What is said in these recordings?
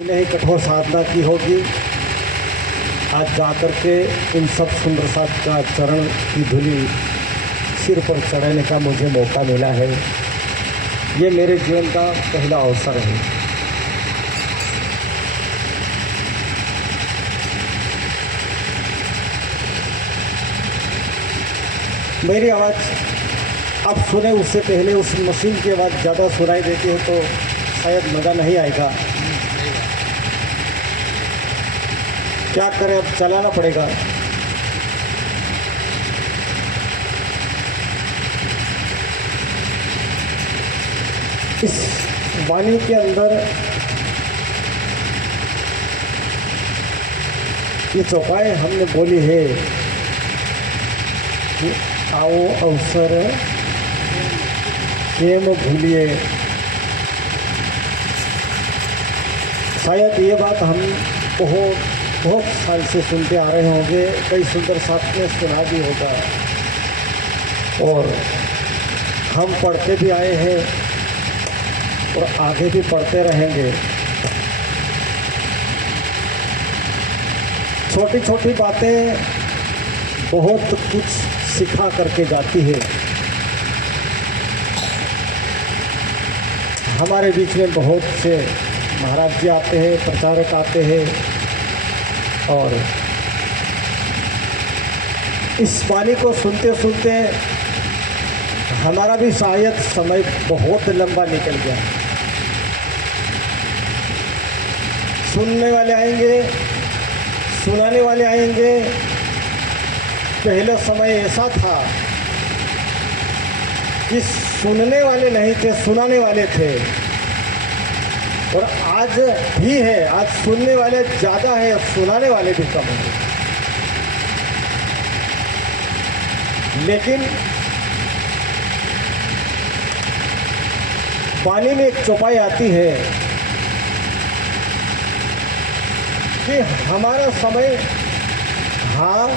नहीं कठोर साधना की होगी, आज जाकर के इन सब सुंदर साथ का चरण की धूलि सिर पर चढ़ाने का मुझे मौका मिला है। ये मेरे जीवन का पहला अवसर है। मेरी आवाज़ आप सुने उससे पहले उस मशीन की आवाज़ ज़्यादा सुनाई देती है तो शायद मज़ा नहीं आएगा। क्या करें, अब चलाना पड़ेगा। इस वाणी के अंदर ये चौपाई हमने बोली है कि आओ अवसर केम भूलिए। शायद ये बात हम बहुत साल से सुनते आ रहे होंगे, कई सुंदर साथ ने सुना भी होगा और हम पढ़ते भी आए हैं और आगे भी पढ़ते रहेंगे। छोटी छोटी बातें बहुत कुछ सिखा करके जाती है। हमारे बीच में बहुत से महाराज जी आते हैं, प्रचारक आते हैं और इस वाणी को सुनते सुनते हमारा भी शायद समय बहुत लंबा निकल गया। सुनने वाले आएंगे, सुनाने वाले आएंगे। पहले समय ऐसा था कि सुनने वाले नहीं थे, सुनाने वाले थे और आज भी है। आज सुनने वाले ज़्यादा है और सुनाने वाले भी कम हैं। लेकिन वाणी में एक चौपाई आती है कि हमारा समय हाँ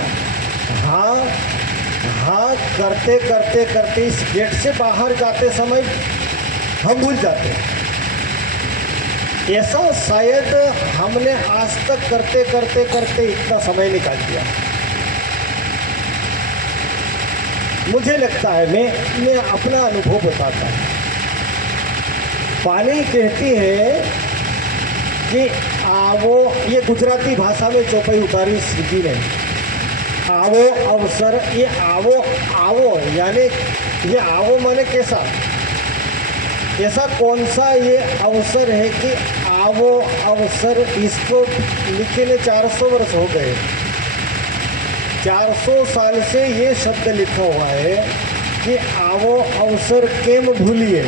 हाँ हाँ करते करते करते इस गेट से बाहर जाते समय हम भूल जाते हैं। ऐसा शायद हमने आज तक करते करते करते इतना समय निकाल दिया। मुझे लगता है, मैं अपना अनुभव बताता हूँ। वाणी कहती है कि आवो, ये गुजराती भाषा में चौपाई उतारी श्री जी ने। आवो अवसर, ये आवो आवो यानी ये आवो माने कैसा, ऐसा कौन सा ये अवसर है कि आवो अवसर। इसको लिखे ने 400 वर्ष हो गए। 400 साल से ये शब्द लिखा हुआ है कि आवो अवसर केम भूलिए।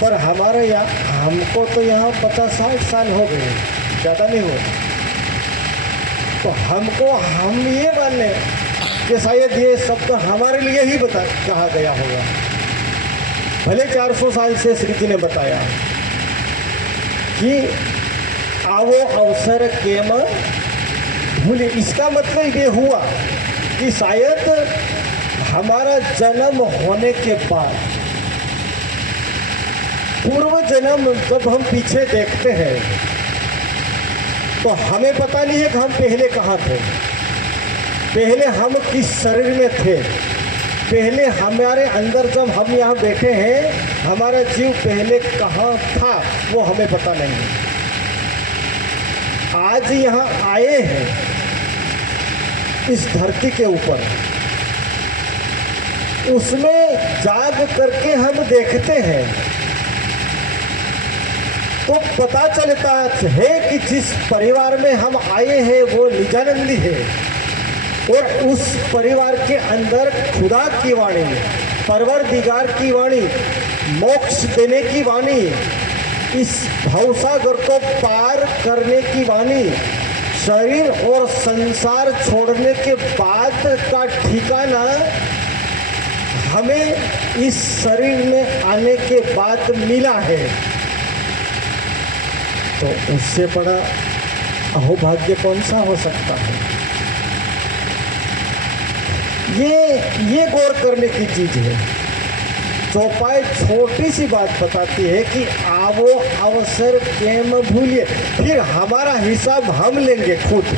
पर हमारे यहाँ, हमको तो यहाँ 50-60 साल हो गए, ज़्यादा नहीं हुए। तो हमको हम ये मान लें कि शायद ये शब्द हमारे लिए ही कहा गया होगा। भले 400 साल से श्री जी ने बताया कि आवो अवसर केम भूले। इसका मतलब ये हुआ कि शायद हमारा जन्म होने के बाद, पूर्व जन्म जब हम पीछे देखते हैं तो हमें पता नहीं है कि हम पहले कहाँ थे, पहले हम किस शरीर में थे, पहले हमारे अंदर जब हम यहाँ बैठे हैं हमारा जीव पहले कहाँ था, वो हमें पता नहीं है। आज यहाँ आए हैं इस धरती के ऊपर, उसमें जाग करके हम देखते हैं तो पता चलता है कि जिस परिवार में हम आए हैं वो निजानंदी है और उस परिवार के अंदर खुदा की वाणी, परवरदिगार की वाणी, मोक्ष देने की वाणी, इस भवसागर को पार करने की वाणी, शरीर और संसार छोड़ने के बाद का ठिकाना हमें इस शरीर में आने के बाद मिला है। तो उससे बड़ा अहोभाग्य कौन सा हो सकता है। ये गौर करने की चीज है चौपाई छोटी सी बात बताती है कि आवो अवसर केम भूलिए, फिर हमारा हिसाब हम लेंगे खुद,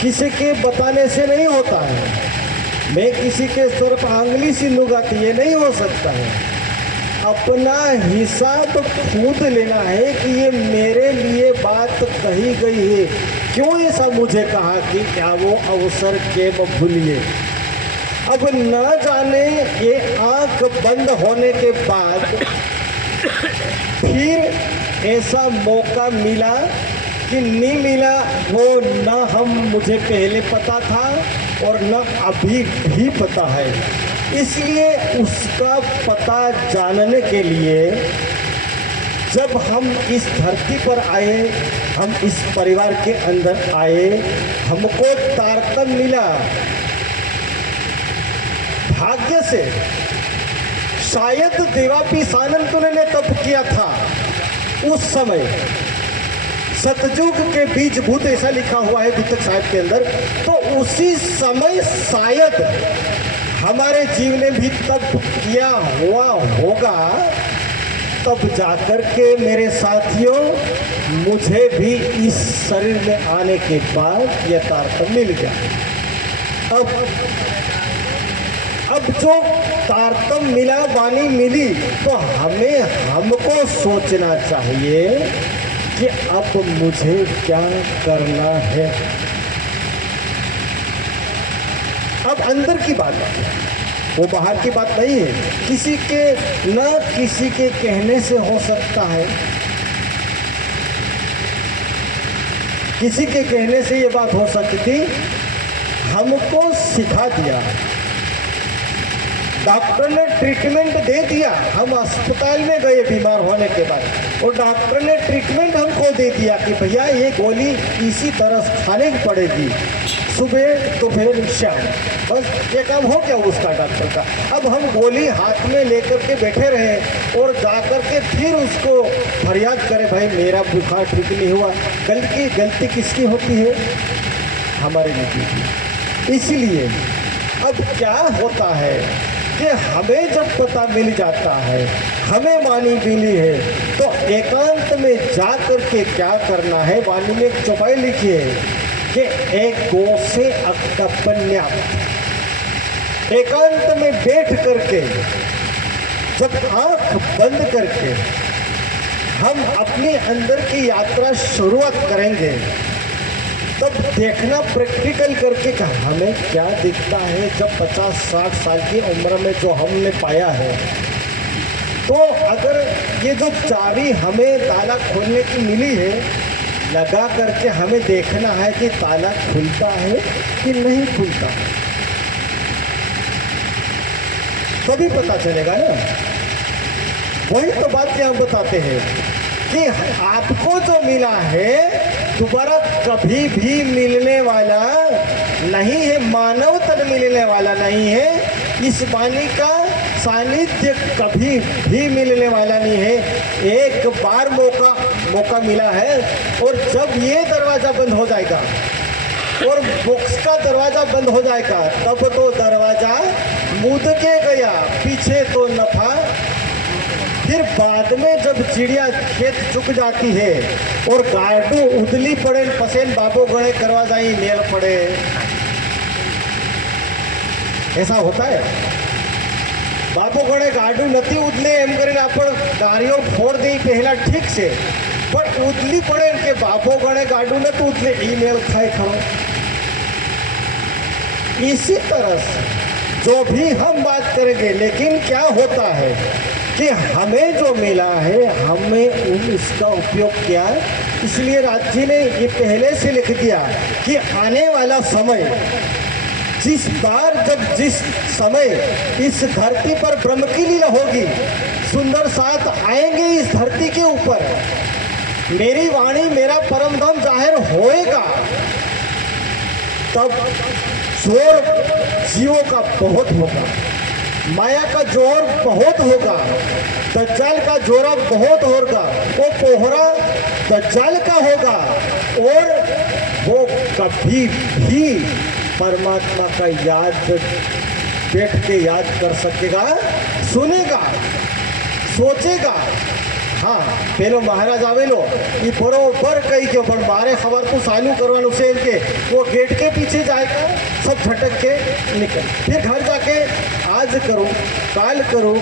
किसी के बताने से नहीं होता है। मैं किसी के तरफ आंगली सी लुगाती, ये नहीं हो सकता है। अपना हिसाब खुद लेना है कि ये मेरे लिए बात कही गई है, क्यों ऐसा मुझे कहा कि क्या वो अवसर केम भूलिए। अब न जाने ये आंख बंद होने के बाद फिर ऐसा मौका मिला कि नहीं मिला, वो न हम मुझे पहले पता था और न अभी भी पता है। इसलिए उसका पता जानने के लिए जब हम इस धरती पर आए, हम इस परिवार के अंदर आए, हमको तारतम्य मिला। भाग्य से शायद देवापी सानंद ने तब किया था उस समय, सतयुग के बीज भूत ऐसा लिखा हुआ है वितक साहिब के अंदर। तो उसी समय शायद हमारे जीव ने भी तब किया हुआ होगा, तब जाकर के मेरे साथियों मुझे भी इस शरीर में आने के बाद यह तारतम्य मिल गया। अब जो तारतम्य मिला, वाणी मिली, तो हमको सोचना चाहिए कि अब मुझे क्या करना है। अब अंदर की बात है, वो बाहर की बात नहीं है। किसी के कहने से हो सकता है, किसी के कहने से ये बात हो सकती थी। हमको सिखा दिया, डॉक्टर ने ट्रीटमेंट दे दिया, हम अस्पताल में गए बीमार होने के बाद और डॉक्टर ने ट्रीटमेंट हमको दे दिया कि भैया ये गोली इसी तरह खाने की पड़ेगी, सुबह दोपहर शाम, बस ये काम हो गया उसका डॉक्टर का। अब हम गोली हाथ में लेकर के बैठे रहे और जाकर के फिर उसको फरियाद करें, भाई मेरा बुखार ठीक नहीं हुआ। गलती किसकी होती है? हमारे लिए। इसीलिए अब क्या होता है कि हमें जब पता मिल जाता है, हमें वाणी मिली है, तो एकांत में जा करके क्या करना है। वाणी में एक चौपाई लिखी है कि एक गो से अकपन्या, एकांत में बैठ करके जब आंख बंद करके हम अपने अंदर की यात्रा शुरुआत करेंगे, तब देखना प्रैक्टिकल करके कि हमें क्या दिखता है। जब 50-60 साल की उम्र में जो हमने पाया है, तो अगर ये जो चाबी हमें ताला खोलने की मिली है, लगा करके हमें देखना है कि ताला खुलता है कि नहीं खुलता, तभी पता चलेगा ना। वही तो बात हम बताते हैं कि आपको जो मिला है दोबारा कभी भी मिलने वाला नहीं है, मानव तन मिलने वाला नहीं है। इस वाणी का सानिध्य कभी भी मिलने वाला नहीं है। एक बार मौका मिला है, और जब ये दरवाज़ा बंद हो जाएगा और बॉक्स का दरवाज़ा बंद हो जाएगा, तब तो दरवाज़ा मुद के गया, पीछे तो नफा। फिर बाद में जब चिड़िया खेत चुक जाती है और गाडू उदली पड़े, पसेन बाबो गणे करवा जाई मेल पड़े, ऐसा होता है। बाबो गणे गाडू नती उदले एम करीने आपण गाड़ियों फोड़ दी पहला ठीक से, पर उदली पड़े के बाबो गणे गाडू नत उदले ई मेल खाए खरो। इसी तरह से जो भी हम बात करेंगे, लेकिन क्या होता है कि हमें जो मिला है, हमें इसका उपयोग किया। इसलिए राज जी ने ये पहले से लिख दिया कि आने वाला समय, जिस बार जब जिस समय इस धरती पर ब्रह्म की लीला होगी, सुंदर साथ आएंगे इस धरती के ऊपर, मेरी वाणी मेरा परम धाम जाहिर होएगा, तब जोर जीवों का बहुत होगा, माया का जोर बहुत होगा, दज्जाल का जोरा बहुत होगा। वो पोहरा दज्जाल का होगा और वो कभी भी परमात्मा का याद बैठ के याद कर सकेगा, सुनेगा, सोचेगा। हाँ, પેલો મહારાજ આવેલો એ બરોબર કહી ગયો, પણ મારે ખબર તો ચાલू કરવાનું છે એમ કે वो गेट के पीछे जाएगा, सब झटक के निकल, फिर घर जाके आज करूँ, काल करूँ,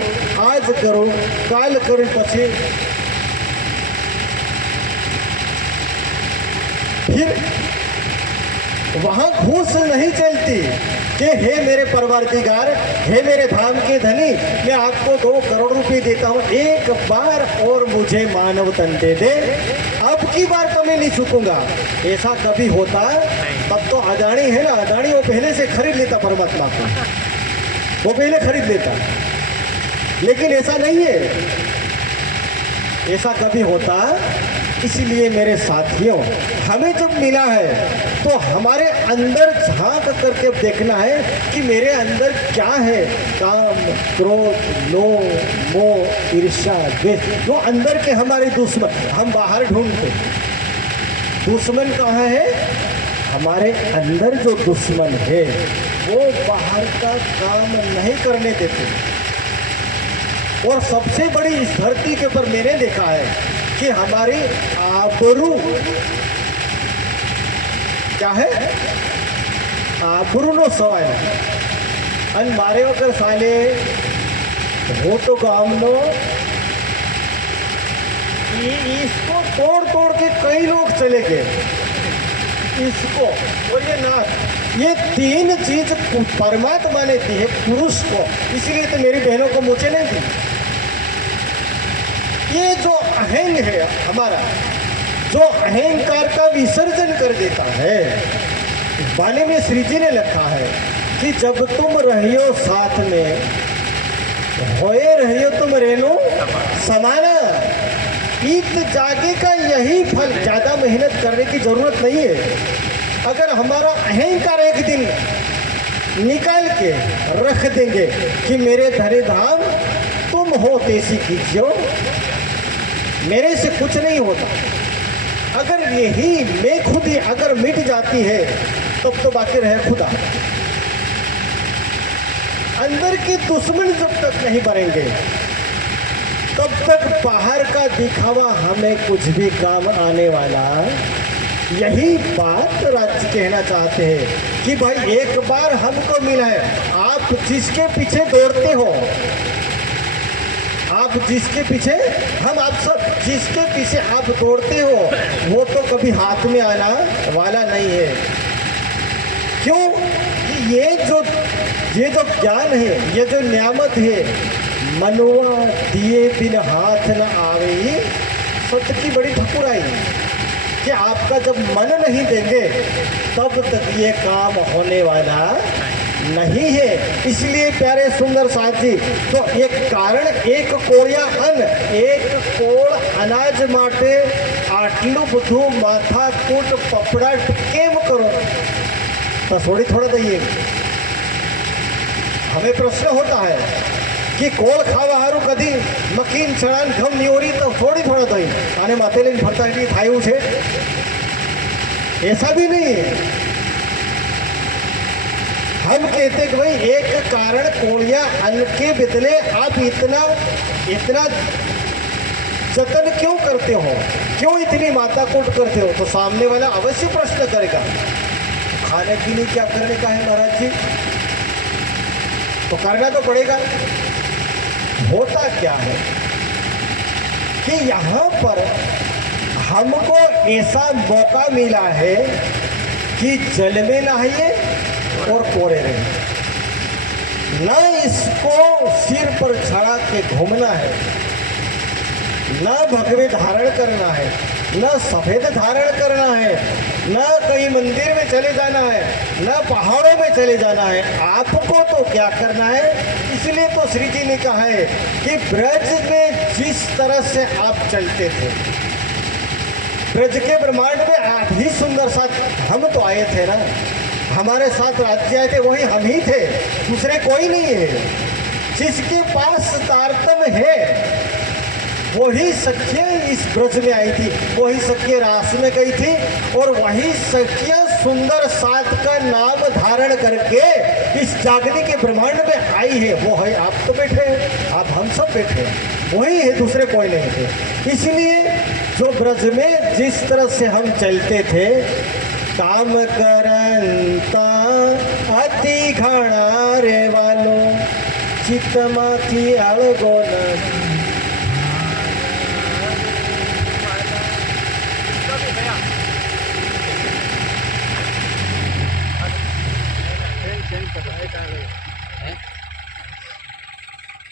आज करूँ, काल करूँ, પછી फिर वहाँ घूस नहीं चलती कि हे मेरे परवरदिगार, हे मेरे धाम के धनी, मैं आपको 2 करोड़ रुपए देता हूँ, एक बार और मुझे मानव तन दे दे, अब की बार तो मैं नहीं चूकूंगा। ऐसा कभी होता तब तो अदानी है ना, अदानी वो पहले से खरीद लेता परमात्मा को, वो पहले खरीद लेता, लेकिन ऐसा नहीं है। ऐसा कभी होता, इसलिए मेरे साथियों, हमें जब मिला है तो हमारे अंदर झांक करके देखना है कि मेरे अंदर क्या है। काम, क्रोध, लोभ, मोह, ईर्ष्या, द्वेष, जो अंदर के हमारे दुश्मन, हम बाहर ढूंढते, दुश्मन कहाँ है? हमारे अंदर जो दुश्मन है वो बाहर का काम नहीं करने देते। और सबसे बड़ी इस धरती के ऊपर मैंने देखा है कि हमारी आबरू क्या है? आबरूનો સવાલ અને મારે વગર સાલે હું તો ગામનો इसको तोड़ के कई लोग चले गए, इसको और ये नाक, ये 3 चीज परमात्मा ने दी है पुरुष को, इसलिए तो मेरी बहनों को मुझे नहीं दी। ये जो अहंग है हमारा, जो अहंकार का विसर्जन कर देता है, बाने में श्री जी ने लिखा है कि जब तुम रहियो साथ में, होए रहियो तुम रेनो समाना, ईत जागे का यही फल, ज्यादा मेहनत करने की जरूरत नहीं है। अगर हमारा अहंकार एक दिन निकाल के रख देंगे कि मेरे धरे धाम तुम हो तेसी कीजियो, मेरे से कुछ नहीं होता, अगर यही मैं खुद ही अगर मिट जाती है तब तो बाकी रहे खुदा। अंदर के दुश्मन जब तक नहीं बनेंगे तब तक बाहर का दिखावा हमें कुछ भी काम आने वाला। यही बात राज्य कहना चाहते हैं कि भाई एक बार हमको मिला है, आप जिसके पीछे दौड़ते हो, आप जिसके पीछे, हम आप सब जिसके पीछे आप दौड़ते हो वो तो कभी हाथ में आना वाला नहीं है। क्यों? ये जो ज्ञान है, ये जो नियामत है, मनवा दिए बिन हाथ न आवे, सत्य की बड़ी ठकुराई कि आपका जब मन नहीं देंगे तब तक ये काम होने वाला नहीं है। इसलिए प्यारे सुंदर साथ जी, तो एक कारण, एक कोया अन्न, एक कोड़ अनाज माटे आटलू બધું માથાકૂટ પપડાટ કેમ કરો? तो थोड़ा दइए। हमें प्रश्न होता है कि कोल खावा हारू कदी मकीन चढ़ान घम नियोरी तो थोड़ा दही आने माथे लઈને ફરતા એટલી થાયું છે, ऐसा भी नहीं है। हम कहते कि भाई एक कारण कोड़िया अन्न के बदले आप इतना जतन क्यों करते हो, क्यों इतनी माताकूट करते हो? तो सामने वाला अवश्य प्रश्न करेगा, खाने पीने क्या करने का है महाराज जी? तो करना तो पड़ेगा। होता क्या है कि यहाँ पर हमको ऐसा मौका मिला है कि जल में नहाइए और कोरे रहे, ना इसको सिर पर चढ़ा के घूमना है, ना भगवे धारण करना है, ना सफेद धारण करना है, ना कहीं मंदिर में चले जाना है, ना पहाड़ों में चले जाना है। आपको तो क्या करना है? इसलिए तो श्री जी ने कहा है कि ब्रज में जिस तरह से आप चलते थे, ब्रज के ब्रह्मांड में आप ही सुंदर साथ, हम तो आए थे ना, हमारे साथ राज्य आए थे वही हम ही थे, दूसरे कोई नहीं है। जिसके पास तारतम्य है वही सखियाँ इस ब्रज में आई थी, वही सखियाँ रास में गई थी और वही सखियाँ सुंदर साथ का नाम धारण करके इस जागने के ब्रह्मांड में आई है। वो है आप तो बैठे हैं, आप हम सब बैठे हैं, वही है, दूसरे कोई नहीं थे। इसलिए जो ब्रज में जिस तरह से हम चलते थे, काम करता अति घना रे वालो चित्तमाथी अळगो न